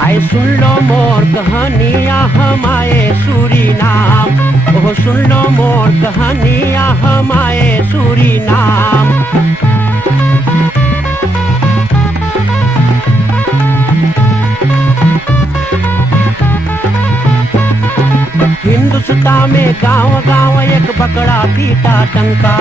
आए सुन लो मोर कहानियाँ हम आए सूरीनाम, ओह सुन लो मोर कहानियाँ हम आए सूरीनाम। हिंदुस्तान में गांव गांव एक बकरा पीटा डंका,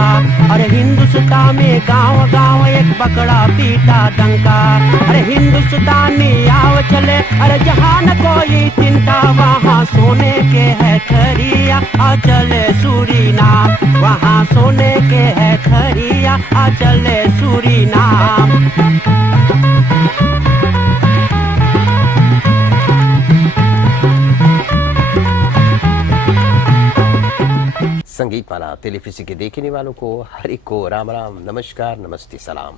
अरे हिंदुस्तान में गांव गांव एक बकरा पीटा डंका। अरे हिंदुस्तानी आओ चले, अरे जहाँ न कोई चिंता, वहाँ सोने के है खरिया आ चले सूरीनाम, वहाँ सोने के है खरिया आ चले सूरीनाम। संगीत माला टेलीफिसी के देखने वालों को हर एक को राम राम, नमस्कार, नमस्ते, सलाम।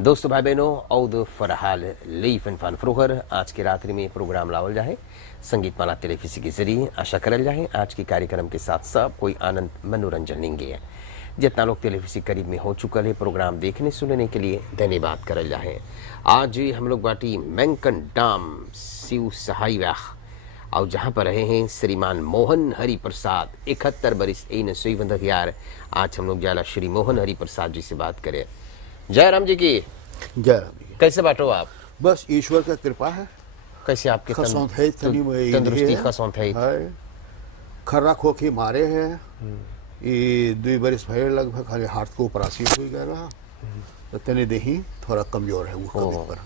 दोस्तों भाई बहनों, औद फरहाल लीफ एंड फन फ्रोहर आज की रात्रि में प्रोग्राम लावल जाए संगीत माला टेलीफिसी के जरिए। आशा करल जाए आज के कार्यक्रम के साथ सब कोई आनंद मनोरंजन लेंगे। जितना लोग टेलीफिसी करीब में हो चुका है प्रोग्राम देखने सुनने के लिए धन्यवाद करल जाए। आज हम लोग बाटी मैंकन डाम शिव सहाय और जहाँ पर रहे हैं श्रीमान मोहन हरि प्रसाद 71 बरिस इन सोईवंदर यार। आज हम लोग जाला श्री मोहन हरि प्रसाद जी से बात करें। जय राम जी की जय राम जी। कैसे बाटो आप? बस ईश्वर का कृपा है। कैसे आपके तंदुरुस्ती खसौत है? खर्रा खोखी मारे हैं ये 2 बरिस भरे लगभग, खाली हाथ को उपरासी हो गया रहा तो तने देही थोड़ा कमजोर है वो पर।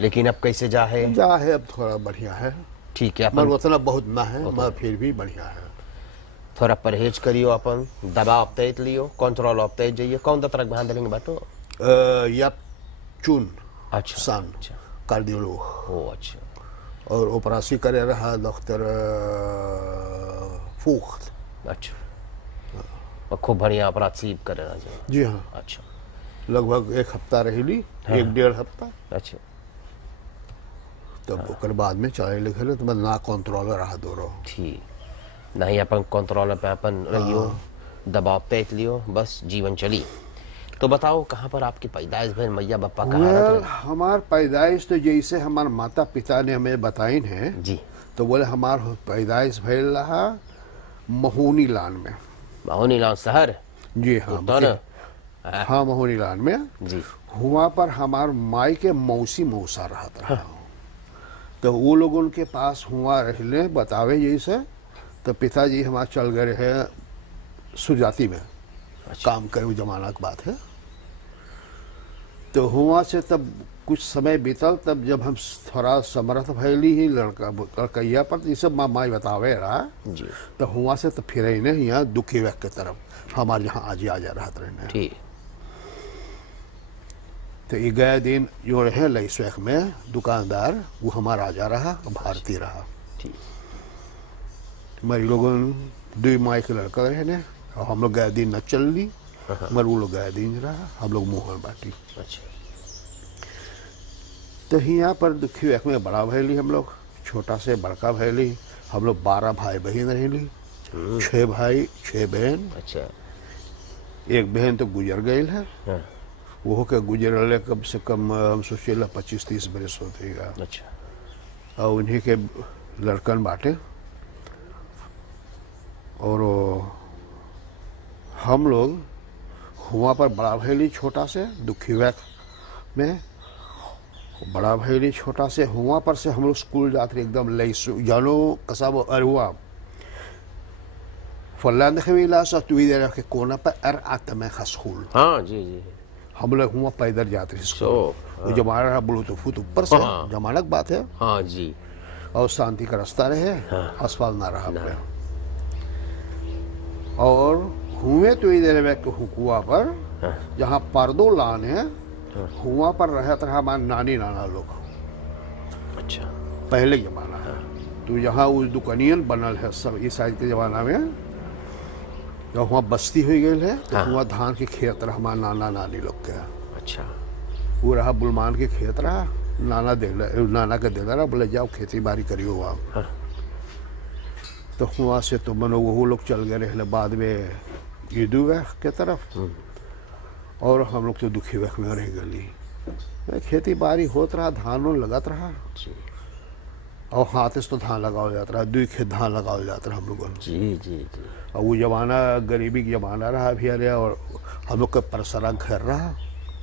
लेकिन अब कैसे जा है अब थोड़ा बढ़िया है। ठीक है, अपन उतना बहुत ना है मगर फिर भी बढ़िया है। थोड़ा परहेज करियो, अपन दबाव अपतेत लियो, कंट्रोल अपतेत जाइए। कौन तरह बांध लेंगे बाटो? या चून अच्छा सन अच्छा कार्डियोलॉग। ओ अच्छा। और ऑपरेशन करे रहा डॉक्टर फूख्त। अच्छा, खूब बढ़िया ऑपरेशन करे रहा जी हाँ। अच्छा, लगभग 1 हफ्ता रही, हाँ। 1-1.5 हफ्ता। अच्छा, तब ओकर बाद में चले लिखे तो मैं ना कंट्रोल रहा दो रहो। ठीक नहीं, अपन कंट्रोल पे अपन रहियो, दबाव तय लियो, बस जीवन चली। तो बताओ कहाँ पर आपकी पैदाइश भैन, मैया बापा कहाँ? हमार पैदाइश तो जैसे हमारे माता पिता ने हमें बताइन है जी, तो बोले हमार पैदाइश भैल रहा महोनी लान में। महोनी लान शहर? जी हाँ, हाँ महोनी लान में जी। हुआ पर हमार माई के मौसी मौसा रहा था। हाँ। तो वो लोग उनके पास हुआ रहने बतावे जैसे, तो पिताजी हमारे चल गए हैं सुजाती में। अच्छा। काम करे, वो जमाना की बात है। तो हुआ से तब कुछ समय बीतल, तब जब हम थोड़ा समर्थ भैली ही लड़कैया पर जैसे माई बतावे रहा जी, तो हुआ से तो फिर यहाँ दुखी व्यक्त की तरफ हमारे यहाँ आज आ जा रहा रहने। ठीक। तो ये गए दिन जो रहे लईसवेक में दुकानदार वो हमारा राजा रहा, भारतीय रहा। ठीक। हमारी लोगों 2 माई के लड़का रहे ने, और हम लोग गए दिन न चल ली, मगर वो लोग गए दिन रहा, हम लोग मोहन बाटी। अच्छा। तो यहाँ पर दुखी व्यक्त में बड़ा भैली, हम लोग छोटा से बड़का भैली, हम लोग 12 भाई बहन रही, 6 भाई 6 बहन। अच्छा। एक बहन तो गुजर गई है। हाँ। वो के गुजरले कम से कम हम सोचे 25-30 बरस होते। अच्छा। और उन्हीं के लड़कन बाटे। और हम लोग हुआ पर बड़ा भैली छोटा से दुखी वैक में, बड़ा भैली छोटा से हुआ पर से हम लोग स्कूल जाते एकदम लईसु जानो कसाब अरुआ फलान खवीला सा तुई दे के कोना पर आता मैं खा स्कूल। हाँ जी जी। हम लोग हुआ पैदल जाते थे स्कूल। वो जमाना रहा ब्लूटूथ ऊपर से। हाँ। जमाना की बात है। हाँ जी। और शांति का रास्ता रहे। हाँ। अस्पताल ना रहा पे। और हुए तो इधर में हुआ पर हाँ। जहाँ पर्दो लान है हाँ। हुआ पर रहा था हमारे नानी नाना लोग। अच्छा। पहले जमाना है। तो यहाँ उस दुकानियन बनल है सब इस साइड के जमाना में। जब वहाँ बस्ती हुई गई है तो हाँ। वहाँ धान के खेत रहा हमारा नाना नानी लोग के। अच्छा। वो रहा बुलमान के खेत रहा, नाना के दे रहा, बोले जाओ खेती बाड़ी करियो वहाँ। हाँ। तो वहाँ से तो मनो वो लोग चल गए रहे बाद में ईदू के तरफ। और हम लोग तो दुखी वक्त में रह गली। खेती बाड़ी होत रहा, धान लगत रहा जी और हाथ से तो धान लगावल जाता रहा, 2 खेत धान लगावल जाता रहा हम लोगों ने। जी जी जी। और वो जमाना गरीबी का जमाना रहा भी अरे, और हम लोग का परसरा घर रहा,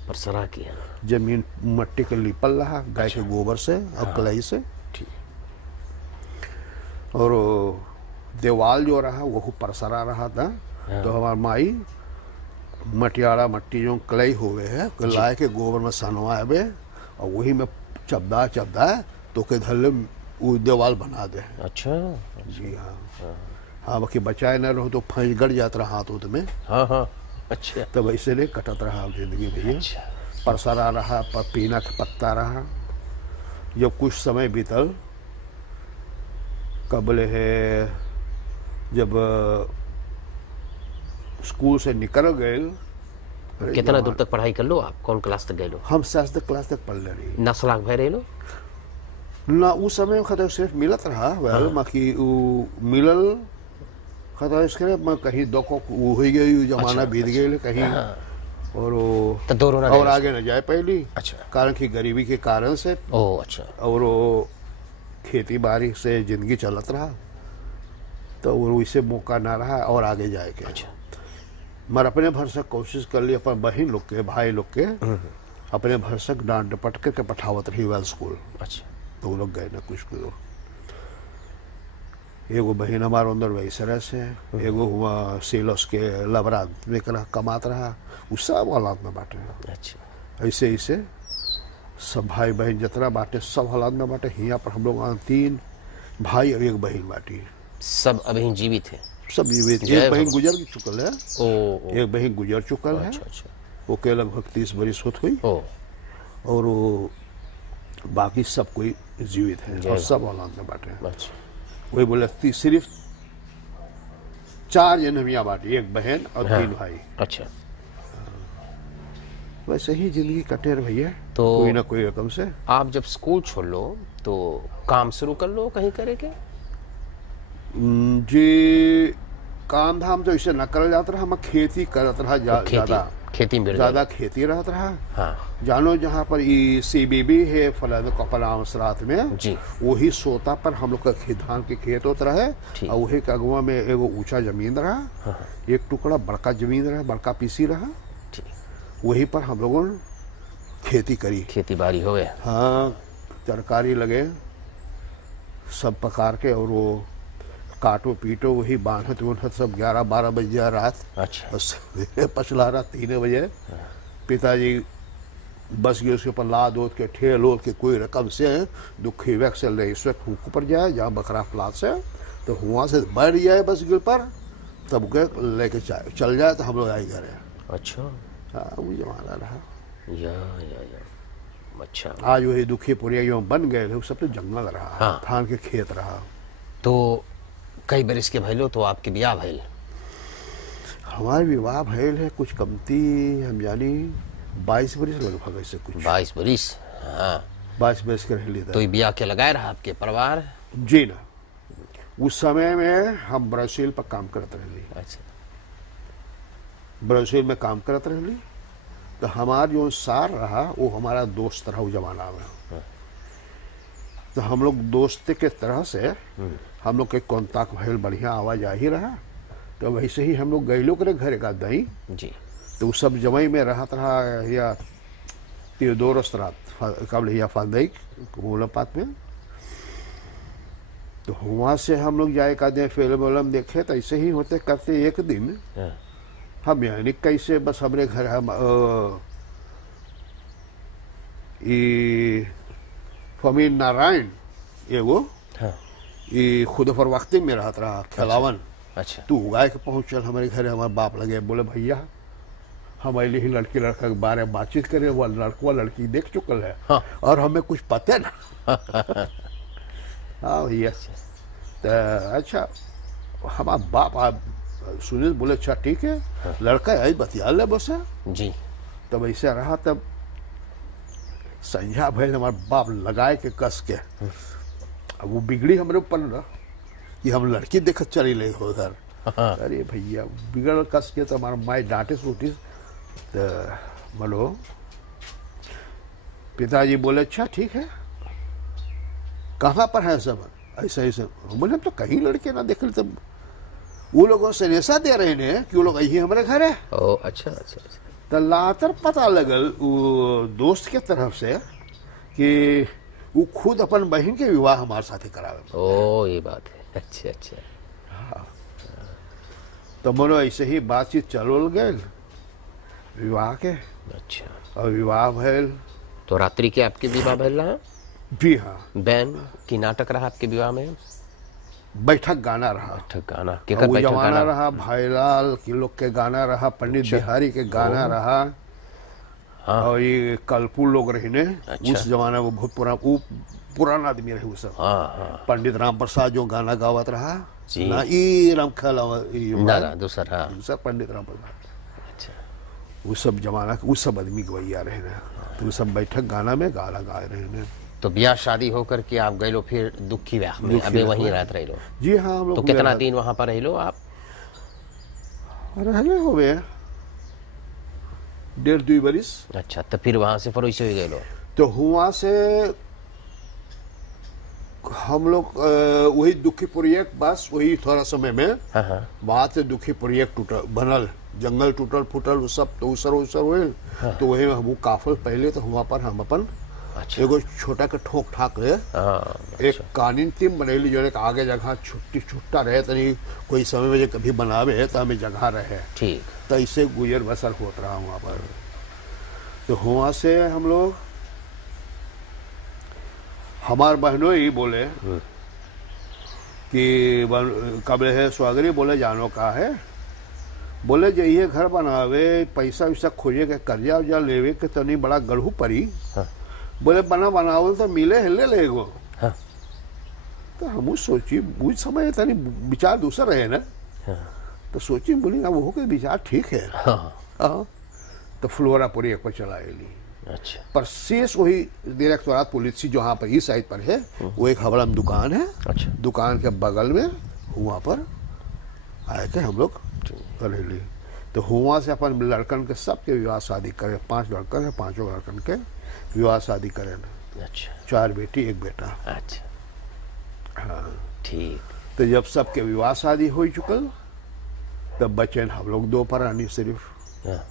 परसरा किया। जमीन मट्टी के लिपल रहा, गाय के गोबर से और कलई से। ठीक। और देवाल जो रहा वो परसरा रहा था। तो हमार माई मटियाड़ा मट्टी जो कलई हुए है लाए के गोबर में सनवाए और वही में चबदा तो के धल्ले वो देवाल बना दे। अच्छा। जी हाँ। हाँ बाकी बचाए न रहो तो फंस गड़ जाता रहा हाथ में। हाँ हाँ। अच्छा। तब ऐसे नहीं कटत रहा जिंदगी भैया। अच्छा। परसरा रहा, पीना का पत्ता रहा। जब कुछ समय बीतल कबले है, जब स्कूल से निकल गए। कितना दूर तक पढ़ाई कर लो आप? कौन क्लास तक गए लो? हम 7 क्लास तक पढ़ ले रही 10 लाख भय रहे लो ना। उस समय खतर सिर्फ मिलत रहा वेल बाकी मिलल खतर इसके मैं कहीं दो को हो गई जमाना बीत गए कहीं। और तो दोनों और आगे न जाए पहली। अच्छा। कारण की गरीबी के कारण से। ओ अच्छा। और खेती बाड़ी से जिंदगी चलत रहा तो वैसे मौका ना रहा और आगे जाए के। अच्छा। मर अपने भरसक कोशिश कर ली अपन बहन लोग के भाई लोग के अपने भरसक डांट डपट के पठावत रही वेल स्कूल। अच्छा। तो वो लोग गए ना कुछ लोग। एगो बहन हमारे अंदर वैसरस है, एगो हुआ सेलस के लबरात में कमात रहा, उस सब हालात में बांटे। अच्छा। ऐसे ऐसे सब भाई बहन जितना बांटे सब हालात में बांटे। यहाँ पर हम लोग 3 भाई और 1 बहन बांटी। सब अभी जीवित है? सब जीवित। एक बहन गुजर चुकल है। ओ। एक बहन गुजर चुकल है। अच्छा अच्छा। वो के लगभग 30 बरिस होत हुई। ओ। और वो बाकी सब कोई जीवित है और सब औलाद में बांटे। अच्छा। वही बोले सिर्फ 4 जनमिया बांटी, 1 बहन और 3 भाई। अच्छा। वैसे ही जिंदगी कटे रही भैया। तो कोई ना कोई रकम से। आप जब स्कूल छोड़ लो तो काम शुरू कर लो कहीं करे के? जी काम धाम तो इसे न करल जाता रहा। हम खेती करत रहा ज्यादा। खेती में ज्यादा खेती रहत रहा। हाँ। जानो जहाँ पर CBB है फलाना कपलाम सरात में जी। वही सोता पर हम लोग का धान के खेत होता रहे और वही के अगुआ में एगो ऊंचा जमीन रहा। हाँ। एक टुकड़ा बड़का जमीन रहा, बड़का पीसी रहा। ठीक। वही पर हम लोगों ने खेती करी। खेती बाड़ी हो गया। हाँ तरकारी लगे सब पकार के और वो काटो पीटो वही बांधत उन्हत सब 11-12 बजे रात। अच्छा। सवेरे पछला रहा 3 बजे पिताजी बस गए उसके ऊपर लाद ओद के ठेल ओद के कोई रकम से दुखी वक्त से ले इस वक्त हुक पर जाए जहाँ बकरा प्लाट से तो वहाँ से बढ़ जाए बस गिर पर तब गए लेके चल जाए तो हम लोग आई घर। अच्छा। हाँ वो जमाना रहा। या अच्छा। आज वही दुखी पुरिया जो बन गए वो सब तो जंगल रहा। हाँ। धान के खेत रहा। तो कई बरिस के भैलो तो आपके ब्याह भैल? हमारे विवाह भैल है कुछ कमती हम जानी 22 बरिस लगभग ऐसे कुछ। 22 बरिस? हाँ 22 बरिस के रह लेता। तो ब्याह के लगाए रहा आपके परिवार? जी ना। उस समय में हम ब्राजील पर काम करते रहली। अच्छा। ब्राजील में काम करते रहली तो हमारा जो सार रहा वो हमारा दोस्त रहा उस जमाना में। तो हम लोग दोस्त के तरह से हम लोग के कॉन्टैक्ट भैल बढ़िया आवाज आ ही रहा। तो वैसे ही हम लोग गैलो करे घर का दही जी। तो उस सब जमाई में रहत रहा या तेओदोरस रात कब या फांदई मोलापात में। तो वहाँ से हम लोग जाए का दे फिल्म वलम देखे तो ऐसे ही होते करते एक दिन हम यानी कैसे बस हमरे घर हम फमीर नारायण एगो ये खुद पर वक्ती में रहत रहा खिलावन। अच्छा। तू उगाए के पहुँचल हमारे घर। हमारे बाप लगे बोले भैया हम अली ही लड़की लड़का के बारे में बातचीत करें, वो लड़का लड़की देख चुकल है। हाँ। और हमें कुछ पता ना। हाँ भैया तो अच्छा हमारा बाप आप सुनील बोले अच्छा ठीक है। हाँ। लड़का आई बतिया ले बस है जी। तब ऐसे रहा तब संझा भैल हमारे बाप लगाए के कस के। अब वो बिगड़ी हमारे ऊपर ना कि हम लड़की देखत चली ले उधर। अरे भैया बिगड़ कस के तो हमारा माई डांटे सूटी तो बोलो। पिताजी बोले अच्छा ठीक है, कहाँ पर है सब? ऐसा ऐसा बोले हम तो कहीं लड़के ना देख तब वो लोगों से नेशा दे रहे ने कि वो लोग यही हमारे घर है। ओ अच्छा अच्छा अच्छा। तो लातर पता लगल वो दोस्त के तरफ से कि वो खुद अपन बहन के विवाह हमारे साथ करावे। ओ ये बात है, अच्छा अच्छा। तो मनो ऐसे ही बातचीत चल गए विवाह के, अच्छा। और विवाह भैल। तो रात्रि के आपके विवाह भैल रहा? जी हाँ, बैन की नाटक रहा आपके विवाह में? बैठक गाना रहा। बैठक गाना और केकर वो बैठक जमाना गाना? रहा भाईलाल की लोग के गाना रहा, पंडित बिहारी के गाना रहा। हाँ। और ये कलपू लोग रहने अच्छा। उस जमाना वो बहुत पुराना आदमी रहे वो सब। हाँ हाँ पंडित राम प्रसाद जो गाना गावत रहा जी। ना, ई राम ना दूसरा। हाँ दूसरा पंडित राम प्रसाद। अच्छा। वो सब जमाना वो सब आदमी गवैया रहे ने, तो वो सब बैठक गाना में गाना गा रहे ने। तो ब्याह शादी होकर के आप गए लो फिर दुखी व्याह में, अबे वहीं रात रह लो? जी हाँ, हम लोग तो कितना दिन वहां पर रह लो आप? रहने हो गए 1.5-2 बरिस। अच्छा, तो फिर वहां से फिर वैसे ही गए लो? तो हुआ से हम लोग वही दुखी प्रोजेक्ट, बस वही थोड़ा समय में हाँ हाँ वहां से दुखी प्रोजेक्ट टूटल बनल, जंगल टूटल फूटल वो सब, तो उसर हुए। तो वही हम काफल पहले तो वहाँ पर हम अपन अच्छा। एगो छोटा के ठोक ठाक रहे, हाँ एक कालीन टीम बनैली जो एक आगे जगह छुट्टा रहे, तनी कोई समय में जो कभी बनावे है तो हमें जगह रहे, ठीक। तो इससे गुजर बसर होता रहा वहाँ पर। तो वहाँ से हम लोग, हमार बहनों ही बोले कि कब है स्वागरी, बोले जानो का है, बोले जो ये घर बनावे पैसा वैसा खोजे के कर्जा उर्जा लेवे के तनी बड़ा गढ़ू पड़ी। हाँ। बोले बना बनावल तो मिले है, ले लेगो। हाँ। तो हम सोची उस समय तनी विचार दूसरा रहे ना, हाँ। तो सोची बोली ना वो के विचार ठीक है। हाँ। हाँ। तो फ्लोरापुरी एक पर चला एली, अच्छा। पर शेष वही डायरेक्टोरात पुलिस जो यहाँ पर इस साइड पर है, वो एक हवड़ा में दुकान है। अच्छा। दुकान के बगल में वहाँ पर आए थे हम लोग रही। तो हुआ से अपन लड़कन के सबके विवाह शादी करे, 5 लड़कन है, 5 लड़कन के विवाह शादी करे ना। अच्छा। 4 बेटी 1 बेटा। अच्छा। हाँ। ठीक। तो जब सबके विवाह शादी हो चुकल, तब बचे हम लोग 2 प्राणी सिर्फ। हाँ।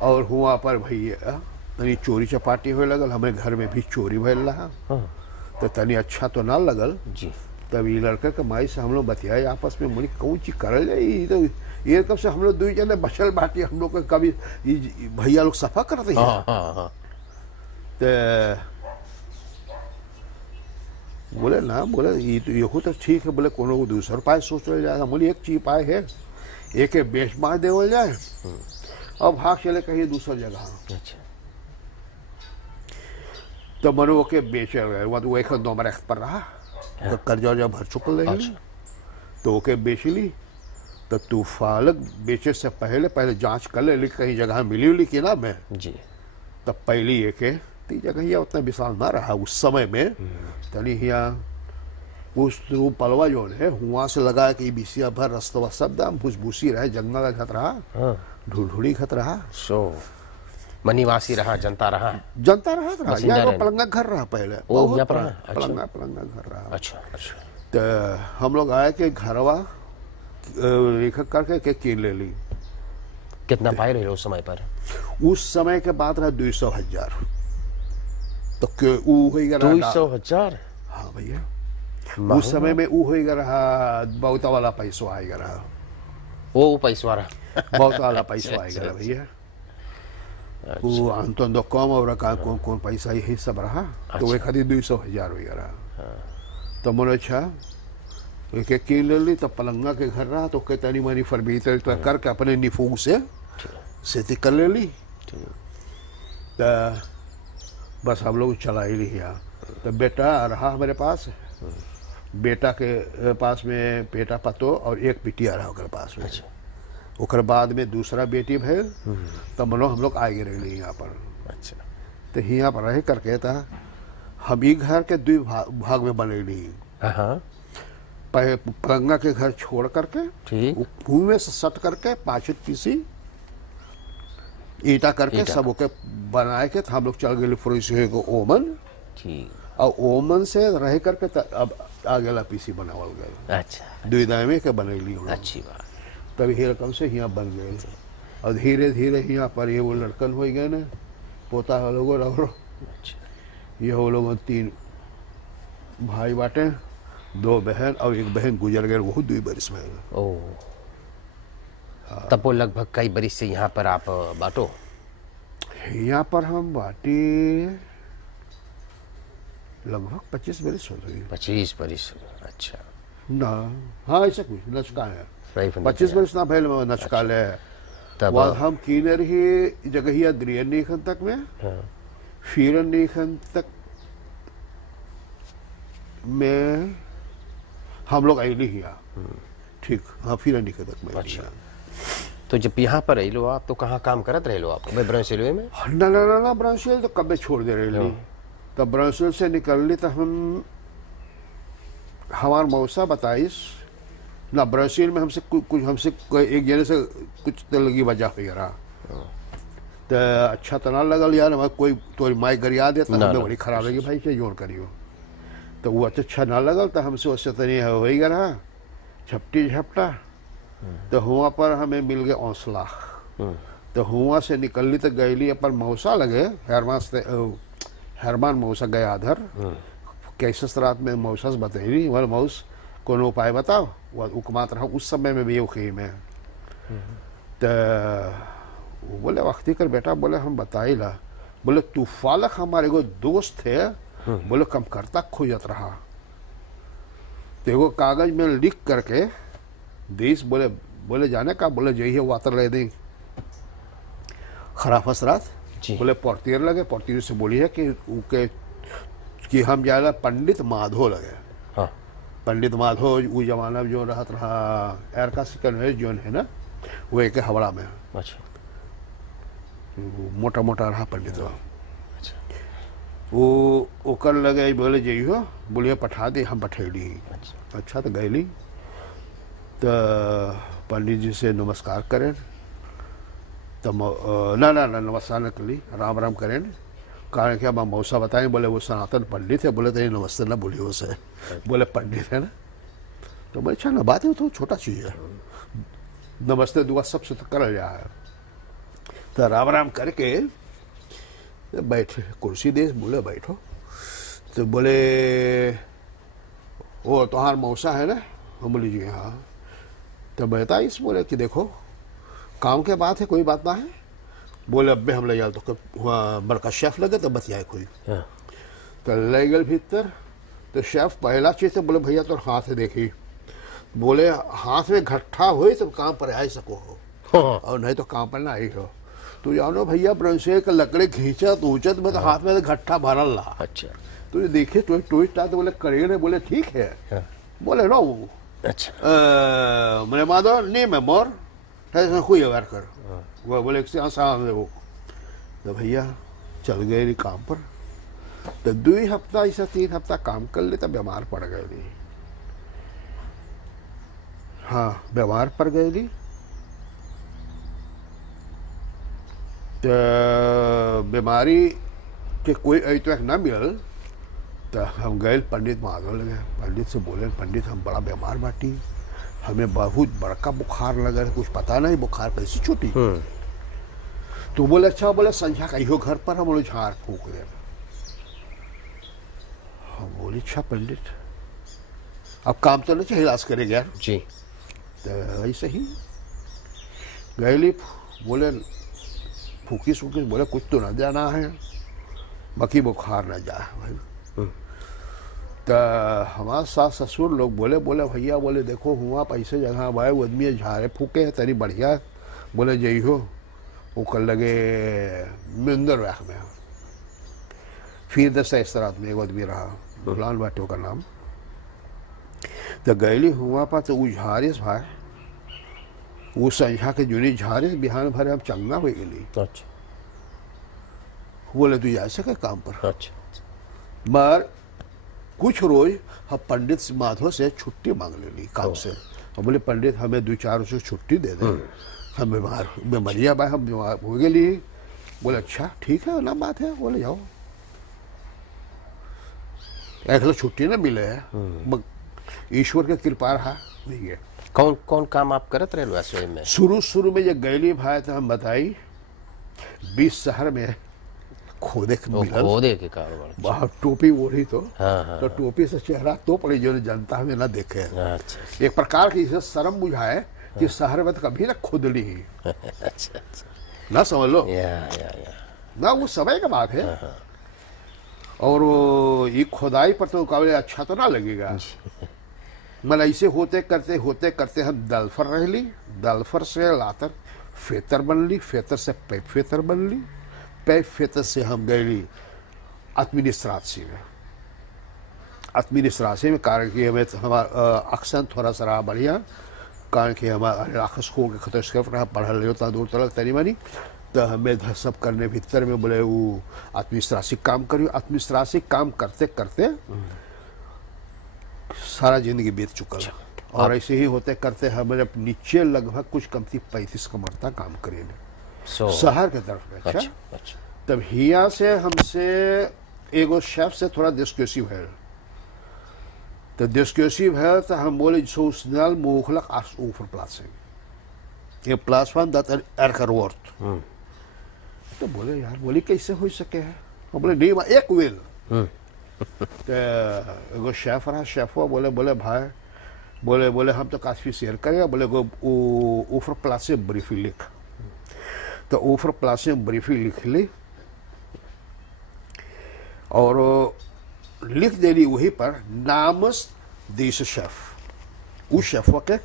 और हुआ पर भैया तनी चोरी चपाटी होए लगल, हमें घर में भी चोरी भैल रहा। हाँ। तो तनी अच्छा तो ना लगल। जी। तब ये लड़के के माई से हम लोग बतियाए आपस में, बोली कौन चीज करल जाए, तो ये कब से हम लोग 2 जने बचल बाटी, हम लोग कभी भैया लोग सफा करते हैं। हाँ हाँ हाँ। तो बोले ना, बोले ये तो यहो तो ठीक है, बोले कोनो को दूसर पाए सोचल जाए। बोले एक चीज पाए है, एक बेच मार देवल जाए और भाग चले कहीं दूसर जगह। अच्छा। तो मनो के बेच गए, वहाँ तो एक नंबर पर रहा। तो कर्जा वर्जा भर चुकल रही। अच्छा। तो ओके बेच ली। तो तूफान बेचे से पहले जांच कर ले कहीं जगह मिली उली कि ना मैं। जी। तब पहली एक ती जगह यह उतना विशाल ना रहा उस समय में। तनी यहाँ उस पलवा जो है हुआ से लगा कि बिसिया भर रस्तवा सब दाम भूसी रहे, जंगल घत रहा, हाँ। ढूढ़ी घत रहा। सो मनिवासी रहा, जनता रहा, जनता रहा था। बसिंदा यहाँ रहे। पलंगा घर रहा पहले, ओ, बहुत यहाँ पर बड़ा रहा? अच्छा। पलंगा घर रहा। अच्छा अच्छा। तो हम लोग आए कि घरवा एक करके के कीन ले ली। कितना पाए रहे उस समय पर? उस समय के बाद रहा 200,000। तो के ऊ हो गया 200,000? हाँ भैया, उस समय में ऊ हो गया रहा, बहुत वाला पैसा आएगा रहा, वो पैसा रहा। बहुत वाला पैसा आएगा रहा भैया। वो अंतन दो कम और कौन कौन पैसा यही सब रहा। तो वो खातिर 200,000 हो गया रहा। तो मन अच्छा एक कीन ले ली। तो पलंगा के घर रहा, तो के तनी मनी फर्नीचर करके अपने निफूग से खेती कर ले ली। तो बस हम लोग चला ही लिया। तो बेटा रहा हमारे पास, बेटा के पास में बेटा पतो और एक बिटिया रहा उसके पास में। ओकर बाद में दूसरा बेटी भैल। तब मनो हम लोग आगे रही यहाँ पर। अच्छा। तो यहाँ पर रह करके था हम ही घर के 2 भाग में बनेली। हाँ। पलंगा के घर छोड़ करके ठीक। भूमि में से सट करके पाछित पीसी ईटा करके ईटा। सब ओके बनाए के हम लोग चल गए फिर से एगो ओवन, ठीक। और ओवन से रह करके अब आगे ला पीसी बनावल गए। अच्छा, दुई दामे के बनैली हम लोग। अच्छी बात। तभी ही रकम से यहाँ बन गए, और धीरे धीरे यहाँ पर ये वो लड़कन हो गए ना, पोता हो लोगों और अच्छा, ये हो लोग 3 भाई बाटे, 2 बहन, और एक बहन गुजर गए, वो 2 बरस में। ओ, तब वो लगभग कई बरिस से यहाँ पर आप बाटो? यहाँ पर हम बाटी लगभग 25 बरस हो गई। 25 बरिस, अच्छा। ना, हाँ ऐसा कुछ नचका है, राई फंदे 25 बरस ना भैल नचका ले। तब वह हम कीनर ही जगह द्रियन निखन तक में, हाँ, फिरन निखन तक में हम लोग आईली हिया, ठीक। हाँ, फिरन निखन तक में। अच्छा। तो जब यहाँ पर रह लो आप, तो कहाँ काम करत रह लो आप? ब्रांच रेलवे में? ना ना ना ना, ब्रांचेल तो कब छोड़ दे रहे। तब ब्रांचेल से निकल ली तो हम हमार मौसा 22 ना ब्रांचेल में हमसे कुछ हमसे एक जने से कुछ तो लगी वजह वगैरह, तो अच्छा तो ना लगल यार, हमारे कोई तो माई गरिया देता ना, हमें ना, बड़ी खराब लगी भाई से जोड़ करियो, तो वो अच्छा ना लगल, तो हमसे उससे तनी हो ही गया झपटी झपटा। तो हुआ पर हमें मिल गए 11 लाख। तो हुआ से निकलली तो गईली अपन मौसा लगे, हरमान मौसा गया आधर कैसे रात में मौसा से बतैली, वह मौस कोनो उपाय बताओ, वह उकमात रहा उस समय में भी ओखे में। तो वो बोले वक्ती कर बेटा, बोले हम बताई ला, बोले तूफालक हमारे एगो दोस्त है, बोले कम करता खोजत रहा, तो एगो कागज में लिख करके देश, बोले जाने का, बोले जही है वातर ले दें खराब हसरात। बोले पौरतीर लगे, पौरतीर से बोली है कि हम जाए पंडित माधो लगे। हाँ, पंडित माधो वो जमाना जो रहत रहा एर का सिकन जो है ना, वो एक हवड़ा में। अच्छा, मोटा मोटा रहा पंडित। अच्छा, वो ओकर लगे, बोले जइहो, बोलिए पठा दे, हम पठैली। अच्छा, तो गईली, तो पंडित जी से नमस्कार करें, तो ना ना ना नमस्कार न करी, राम राम करें, कारण कि अब हम मौसा बताएं, बोले वो सनातन पंडित है, बोले तेरी नमस्ते ना बोलिए उसे, बोले पंडित है ना, तो मैं अच्छा ना बात है, तो छोटा चीज़ है, नमस्ते दुआ सबसे तो कर लिया है। तो राम राम करके बैठे, कुर्सी दे, बोले बैठो, तो बोले वो तुम्हार मौसा है ना, हम बोले जी हाँ। तो बताइस, बोले कि देखो काम के बात है, कोई बात ना है, बोले अब हम ले जाओ, तो बड़का शेफ लगे तो बतियाए कोई। तो ले गए भीतर, तो शेफ पहला चीज तो बोले भैया तो हाथ से देखी, बोले हाथ में घट्ठा हुई तो काम पर आ सको हो, और नहीं तो काम पर ना आई हो। तो जानो भैया ब्रंशे का लकड़े खींचत ऊंचत में तो हाथ में तो घट्ठा भरल रहा। अच्छा, तो देखे टूट तो बोले करेंगे, बोले ठीक है, बोले नो अच्छा, मैंने माधव नहीं मैं मोर हुई वार कर, वो बोले वो। तो भैया चल गए नहीं काम पर, तो 2 हफ्ता ऐसा 3 हफ्ता काम कर ले, तो बीमार पड़ गए नहीं। हाँ, बीमार पड़ गए नहीं, तो बीमारी के कोई ऐतराज ना मिलल, तो हम गए पंडित माधव लगे, पंडित से बोले पंडित हम बड़ा बीमार बाटी, हमें बहुत बड़का बुखार लगा है, कुछ पता नहीं बुखार कैसे छूटी। तो बोले अच्छा, बोले संध्या कहियो घर पर, हम बोले झाड़ फूक दे। हम बोले अच्छा पंडित, अब काम तो नहीं चाहिए, इलाज करेगा यार जी। तो ऐसे ही गैली, बोले फूकी सूकी, बोले कुछ तो न जाना है, बाकी बुखार न जाए भाई। तो हमारे सास ससुर लोग बोले भैया, बोले देखो हुआ पैसे जगह भाई वो आदमी झाड़े फूके है तरी बढ़िया, बोले जई हो, वो कर लगे मिंदर वैख में, फिर 10 इस रात में एक आदमी रहा, बुलान बाटो का नाम। तो गैली हुआ पा, तो वो झारिस भाई, वो संख्या के जुनी झारिस, बिहान भरे हम चंगा हो गई। अच्छा, बोले तू जा सके काम पर। अच्छा, मगर कुछ रोज हम पंडित माधव से छुट्टी मांग लेली काम से, हम बोले पंडित हमें 2-4 रोज छुट्टी दे दे, हम बीमारिया भाई हम बीमार हो गई, बोले अच्छा ठीक है ना बात है, बोले जाओ। एक छुट्टी ना मिले है, ईश्वर के कृपा रहा वही है। कौन कौन काम आप करत रहे वैसे में? शुरू में जब गैली भाई तो हम बताई 20 शहर में खोदे के मिलल, खोदे के कारोबार। बाहर टोपी ओढ़ी तो हाँ। तो टोपी से चेहरा तो पड़ी जो जनता में ना देखे। अच्छा एक प्रकार की इसे शर्म बुझाए कि शहर में तो कभी ना खुदली ही अच्छा ना, समझ लो या ना, वो समय का बात है। और वो ये खुदाई पर तो काबिल अच्छा तो ना लगेगा। मतलब ऐसे होते करते हम दलफर रह ली, दलफर से लातर फेतर बन ली, फेतर से पैप फेतर बन ली, पैप फेतर से हम गए ली एडमिनिस्ट्रेशन में। एडमिनिस्ट्रेशन में कारण कि हमें हमारा अक्सर थोड़ा सा रहा बढ़िया, कारण कि हमारा स्कूल के खतरे से रहा पढ़ा ले होता दूर तक तनी मनी, तो हमें सब करने भीतर में बोले वो एडमिनिस्ट्रेशन काम करियो। एडमिनिस्ट्रेशन काम करते करते सारा जिंदगी बीत चुका है। और ऐसे ही होते करते हमारे नीचे लगभग कुछ कमती 35 कमरता काम करिए शहर के तरफ में। अच्छा। तब हिया से हमसे एगो शेफ से थोड़ा डिस्कसी है, तो डिस्कसी है तो हम बोले सोशनल mogelijk als overplaatsing in plaats van dat er erger wordt। तो बोले यार, बोली कैसे हो सके है? हम बोले नहीं एक विल। तो एगो शेफ रहा, शेफ हुआ बोले भाई, बोले हम तो काफी शेयर करेगा, बोले ऊपर प्लास से ब्रीफी लिख। तो ऊपर प्लास से ब्रीफी लिख ली और लिख देली वहीं पर नामस देश शेफ। उस शेफ के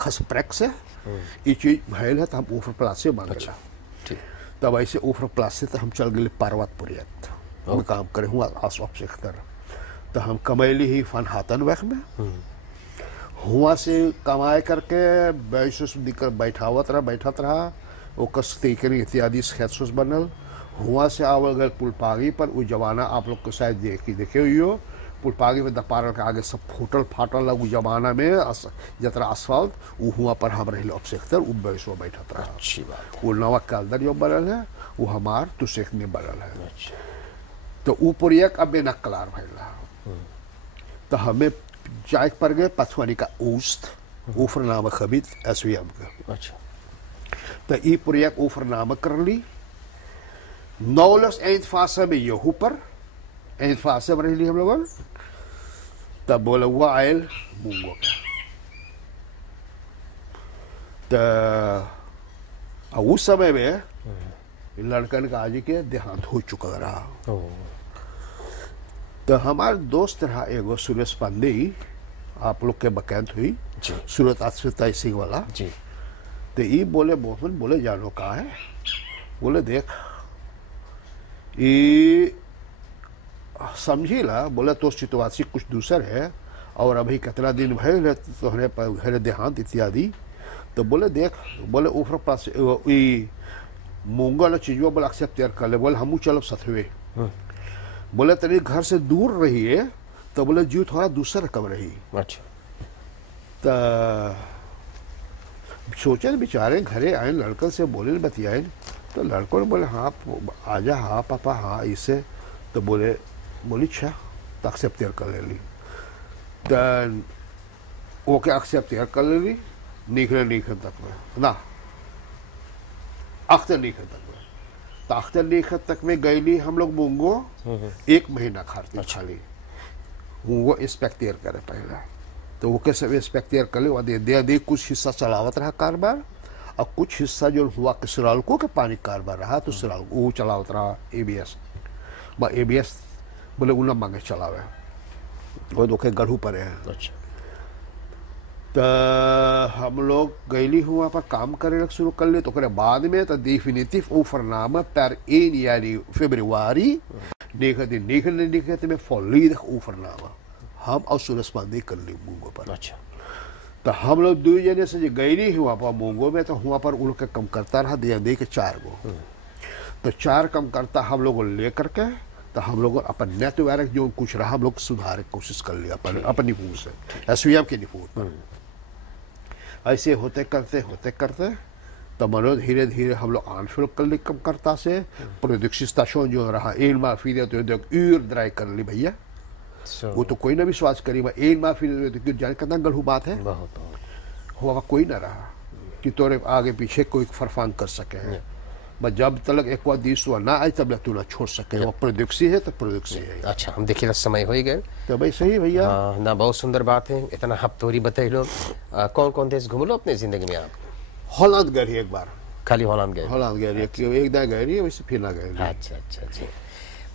खसप्रैक से ये चीज भयल है तो हम ऊपर प्लास से मांगेला। तब ऐसे ऊपर प्लास से तो हम चल गए पर्वतपुरियत, हम काम करे हुआ आसवाब से खतर। तो हम कमैली ही फन हाथन वैक में हुआ से कमाए करके बैठस दिक्कत बैठत रहा वो कस्तीकरी इत्यादि खेतसुस बनल। हुआ से आवल गए पुलपागी पर वो जमाना आप लोग को शायद देखे हुई हो, पुलपागी में दपारल के आगे सब फूटल फाटल लग जमाना में जतरा असफाल्ट वो हुआ पर हम रहे ऑब्सेक्टर वो बैसो बैठत रहा। अच्छी बात। वो नवा कालदर जो बनल है वो हमार तुसेक में बनल है। तो ऊपर एक अब नक्कलार भैल रहा। तो हमें जाए पर गए पथवानी का ऊस्त ऊफर नाम खबीत एसवीएम का। अच्छा। तो ई प्रोजेक्ट ऊफर नाम कर ली नौलस एंडफासा में यहू पर एंडफासा में रह ली हम लोगों। तब बोला हुआ आयल मूंगो का। तो उस समय में लड़कन का आज के देहांत हो चुका रहा। तो हमारे दोस्त रहा एगो सुरेश पांडे, आप लोग के बकैंत हुई सूरत आसफिता सिंह वाला जी। तो ये बोले मोहन, बोले जानो कहा है? बोले देख ये समझी ला, बोले तो सितुआसी कुछ दूसर है और अभी कितना दिन भय तोहरे घर देहांत इत्यादि। तो बोले देख, बोले ऊपर पास मंगल चीजों बोले एक्सेप्ट कर ले, बोले हम चलो सथवे। बोले तेरे घर से दूर रही है तो बोले जीव थोड़ा दूसरा रकम रही। अच्छा। तो सोचे बेचारे घरे आए, लड़कन से बोले बतियाए। तो लड़कों ने बोले हाँ आजा, हाँ पापा हाँ इसे। तो बोली अच्छा तो एक्सेप्ट कर ले ली। तो ओके एक्सेप्ट कर ले ली। निकले तक में ना अख्तर निकले तक में, तो अख्तर निकले तक में गईली हम लोग मूंगो 1 महीना खाती खाली वो इंस्पेक्टर करे पहला। तो वो कैसे इंस्पेक्टर कर ले दे कुछ हिस्सा चलावत रहा कारोबार और कुछ हिस्सा जो हुआ कि सिरालको के पानी कारोबार रहा तो सिरालको वो चलावत रहा एबीएस। एबीएस बोले उन्हें मांगे चलावे वो दो के गढ़ू पड़े हैं। अच्छा। तो हम लोग गैली हुआ पर काम करे शुरू कर ले। तो करे बाद में तो डेफिनेटिव ओफरनामा per 1 यानी फरवरी निकलते में volledig ओफरनामा हम और सुरेश पांडे कर ली मूंगो पर। अच्छा। तो हम लोग 2 जने से गैली हुआ पर मूंगो में तो हुआ पर उनके कम करता रहा दे के 4 गो। तो 4 कम करता हम लोग लेकर के तो हम लोग अपन नेटवर्क जो कुछ रहा हम लोग सुधार की कोशिश कर लिया अपन निपुण से एसवीएम के निपुण। ऐसे होते करते तो मनो धीरे धीरे हम लोग आंसुल कम करता से प्रोडक्शन स्टेशन जो रहा एक माह फिर तो ड्राई कर ली भैया, वो तो कोई ना विश्वास करी एक माह फिर जाने कितना गलू बात है, हुआ कोई ना रहा कि तोरे आगे पीछे कोई फरफान कर सके। बस जब तक एक बार दिस ना आए तब तू ना छोड़ सके, वो प्रोडक्सी है तो प्रोडक्सी है। अच्छा, हम देखिए समय हो ही गए तो भाई सही भैया ना, बहुत सुंदर बात है। इतना हफ्तोरी बताई लो, कौन कौन देश घूम लो अपने जिंदगी में आप? हॉलैंड गए रही एक बार, खाली हॉलैंड गए? हॉलैंड गए रही, एक दिन गए रही वैसे फिर ना गए। अच्छा अच्छा अच्छा,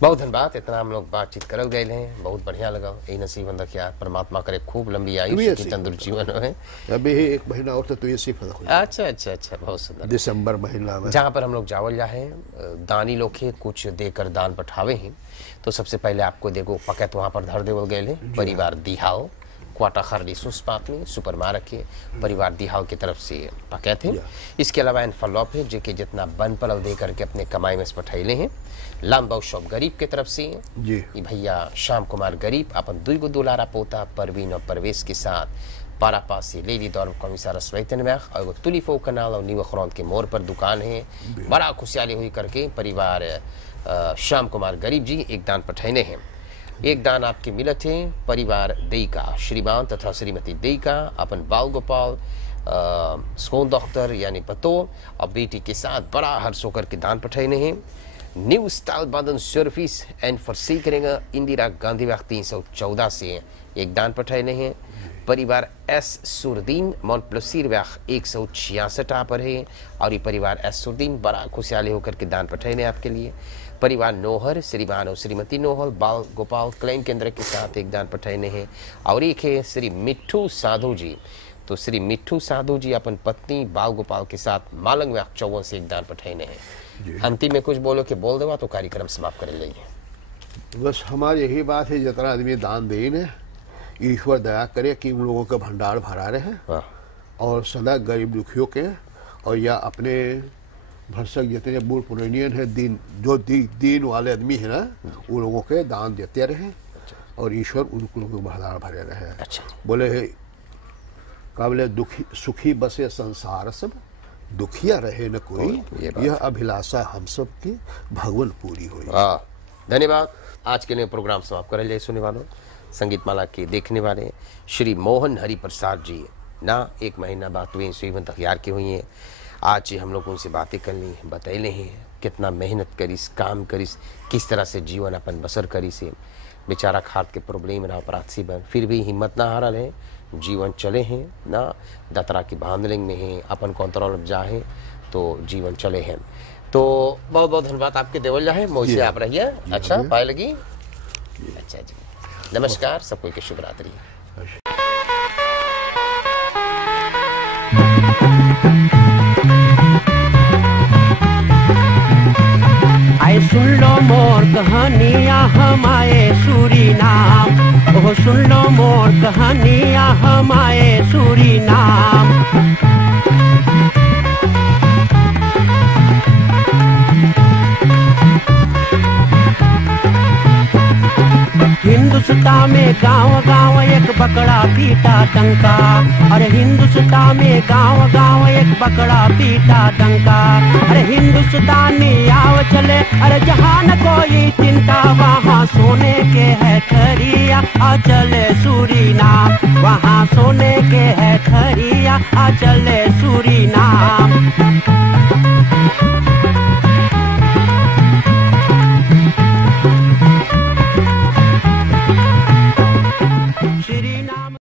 बहुत धन्यवाद। इतना हम लोग बातचीत करल गए हैं, बहुत बढ़िया लगा। यही नसीब अंदर क्या परमात्मा करे खूब लंबी आयु की तंदुरुस्त जीवन है। अभी एक महीना और तो ये सिर्फ अच्छा अच्छा अच्छा, बहुत सुंदर। दिसंबर महीना में जहाँ पर हम लोग जावल जाए दानी लोग है कुछ देकर दान पठावे हैं, तो सबसे पहले आपको देखो पकैत वहाँ पर धर देवल गए परिवार दिहाओ क्वाटा खरडी सुस्पात में सुपर मारक के परिवार दिहाओ की तरफ से पकैत है। इसके अलावा एनफलॉप है जो कि जितना बन पलव दे करके अपने कमाई में पठैले हैं। लामबाऊ शॉप गरीब के तरफ से जी भैया श्याम कुमार गरीब अपन दुईगो दुलारा पोता परवीन और परवेश के साथ पारापासी लेवी दौर कमिसार रसवैतन में और तुलिफो कनाल और नीवखरौन के मोड़ पर दुकान है। बड़ा खुशहाली हुई करके परिवार श्याम कुमार गरीब जी एक दान पठैने हैं। एक दान आपके मिलत है परिवार देईका श्रीमान तथा श्रीमती देईका अपन बाल गोपाल स्कोन डॉक्टर यानी पतो और बेटी के साथ बड़ा हर्ष होकर के दान पठैने हैं। न्यू स्टाइल बंधन सर्विस एंड फॉरसीकरिंग इंदिरा गांधी बाग 314 से एक दान पठैने हैं। परिवार एस सुरदीन मोनप्लसीर बाग 166 पर है और ये परिवार एस सुरदीन बड़ा खुशहाली होकर के दान पठैने आपके लिए। परिवार नोहर श्रीमान और श्रीमती नोहर बाल गोपाल क्लेम केंद्र के साथ एक दान पठैने हैं। और एक है श्री मिट्ठू साधु जी, तो श्री मिट्ठू साधु जी अपन पत्नी बाल गोपाल के साथ मालंग बाग 54 से एक दान पठैने हैं। अंतिम में कुछ बोलो कि बोल देवा तो कार्यक्रम समाप्त कर लेंगे। बस हमारी यही बात है जितना आदमी दान दे ने ईश्वर दया करे कि उन लोगों का भंडार भरा रहे और सदा गरीब दुखियों के और या अपने भरसक जितने बूढ़ पुरानियन है दीन वाले आदमी है ना उन लोगों के दान देते रहे और ईश्वर उन लोगों के भंडार भरे रहे। अच्छा। बोले काबिले दुखी सुखी बसे संसार सब दुखिया रहे न कोई, यह अभिलाषा हम सब की भगवान पूरी हुई। धन्यवाद। आज के लिए प्रोग्राम समाप्त कर ले। सुनने वालों संगीत माला के देखने वाले श्री मोहन हरि प्रसाद जी ना एक महीना बाद वे सुईवन तैयार की हुई हैं। आज हम लोग उनसे बातें कर ली बतैले हैं कितना मेहनत करीस काम करीस किस तरह से जीवन अपन बसर करी से बेचारा खाद के प्रॉब्लम रहा अपराधी बन फिर भी हिम्मत ना हारल है, जीवन चले हैं ना दतरा की बांधलिंग में है अपन कंट्रोल जा है तो जीवन चले हैं। तो बहुत बहुत धन्यवाद आपके देवल जा है मोई से आप रहिए। अच्छा पाए लगी। अच्छा जी नमस्कार सबको की शुभ रात्रि। आए सुन लो मोर कहानियाँ हमारे सूरीनाम, ओह सुन लो मोर कहानियाँ हमारे सूरीनाम। हिंदुस्तान में गांव गांव एक बकरा पीटा डंका, अरे हिंदुस्तान में गांव गांव एक बकरा पीटा डंका। अरे हिंदुस्तानी आओ चले अरे जहाँ न कोई चिंता, वहाँ सोने के है खरिया आ चले सूरीनाम, वहाँ सोने के है खरिया आ चले सूरीनाम।